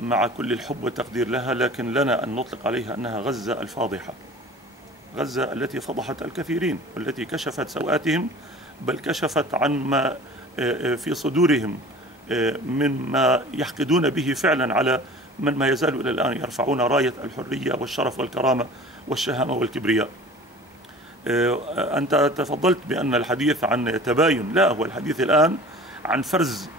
مع كل الحب والتقدير لها، لكن لنا أن نطلق عليها أنها غزة الفاضحة، غزة التي فضحت الكثيرين والتي كشفت سوءاتهم، بل كشفت عن ما في صدورهم مما يحقدون به فعلا على من ما يزال إلى الآن يرفعون راية الحرية والشرف والكرامة والشهامة والكبرياء. أنت تفضلت بأن الحديث عن تباين، لا، هو الحديث الآن عن فرز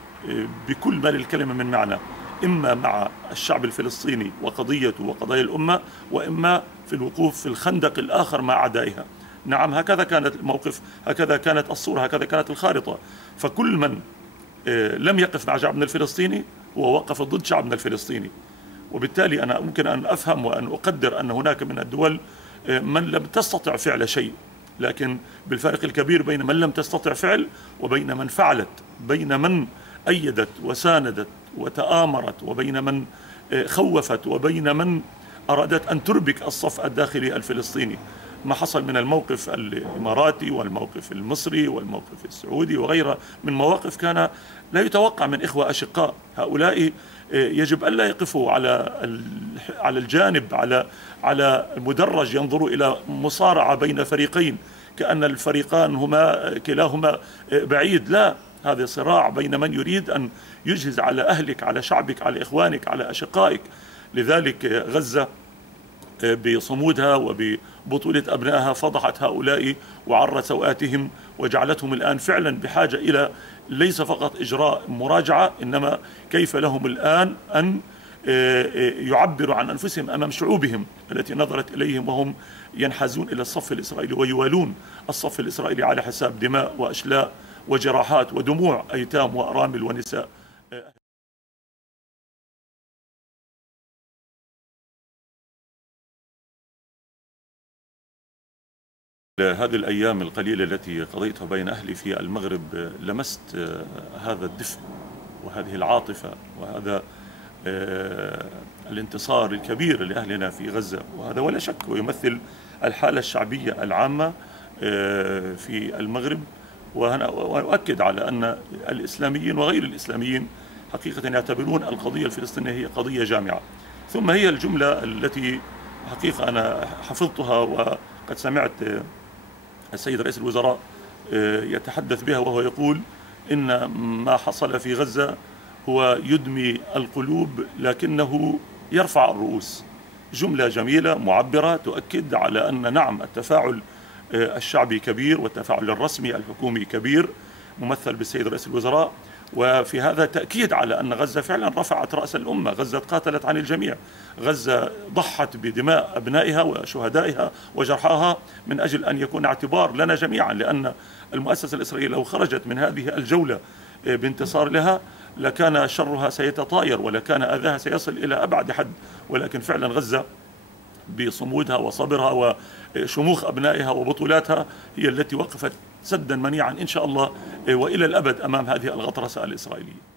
بكل ما للكلمة من معنى، إما مع الشعب الفلسطيني وقضيته وقضايا الأمة، وإما في الوقوف في الخندق الآخر مع أعدائها. نعم، هكذا كانت الموقف، هكذا كانت الصورة، هكذا كانت الخارطة. فكل من لم يقف مع شعبنا الفلسطيني هو وقف ضد شعبنا الفلسطيني. وبالتالي أنا ممكن أن أفهم وأن أقدر أن هناك من الدول من لم تستطع فعل شيء، لكن بالفارق الكبير بين من لم تستطع فعل وبين من فعلت، بين من أيدت وساندت وتآمرت، وبين من خوفت، وبين من أرادت أن تربك الصف الداخلي الفلسطيني. ما حصل من الموقف الإماراتي والموقف المصري والموقف السعودي وغيرها من مواقف كان لا يتوقع من إخوة أشقاء. هؤلاء يجب ألا يقفوا على الجانب، على المدرج، ينظروا إلى مصارعة بين فريقين كأن الفريقان كلاهما بعيد. لا، هذا صراع بين من يريد أن يجهز على أهلك، على شعبك، على إخوانك، على أشقائك. لذلك غزة بصمودها وببطولة أبنائها فضحت هؤلاء وعرت سوآتهم، وجعلتهم الآن فعلا بحاجة إلى ليس فقط إجراء مراجعة، إنما كيف لهم الآن أن يعبروا عن أنفسهم أمام شعوبهم التي نظرت إليهم وهم ينحازون إلى الصف الإسرائيلي ويوالون الصف الإسرائيلي على حساب دماء وأشلاء وجراحات ودموع أيتام وأرامل ونساء. هذه الأيام القليلة التي قضيتها بين أهلي في المغرب لمست هذا الدفء وهذه العاطفة وهذا الانتصار الكبير لأهلنا في غزة، وهذا ولا شك ويمثل الحالة الشعبية العامة في المغرب. وأؤكد على أن الإسلاميين وغير الإسلاميين حقيقة يعتبرون القضية الفلسطينية هي قضية جامعة. ثم هي الجملة التي حقيقة أنا حفظتها وقد سمعت السيد رئيس الوزراء يتحدث بها، وهو يقول إن ما حصل في غزة هو يدمي القلوب لكنه يرفع الرؤوس. جملة جميلة معبرة تؤكد على أن نعم، التفاعل الشعبي كبير والتفاعل الرسمي الحكومي كبير ممثل بالسيد رئيس الوزراء، وفي هذا تأكيد على أن غزة فعلا رفعت رأس الأمة. غزة قاتلت عن الجميع، غزة ضحت بدماء أبنائها وشهدائها وجرحاها من أجل أن يكون اعتبار لنا جميعا، لأن المؤسسة الإسرائيلية لو خرجت من هذه الجولة بانتصار لها لكان شرها سيتطاير ولكان أذاها سيصل إلى أبعد حد. ولكن فعلا غزة بصمودها وصبرها وشموخ أبنائها وبطولاتها هي التي وقفت سدا منيعا إن شاء الله وإلى الأبد أمام هذه الغطرسة الإسرائيلية.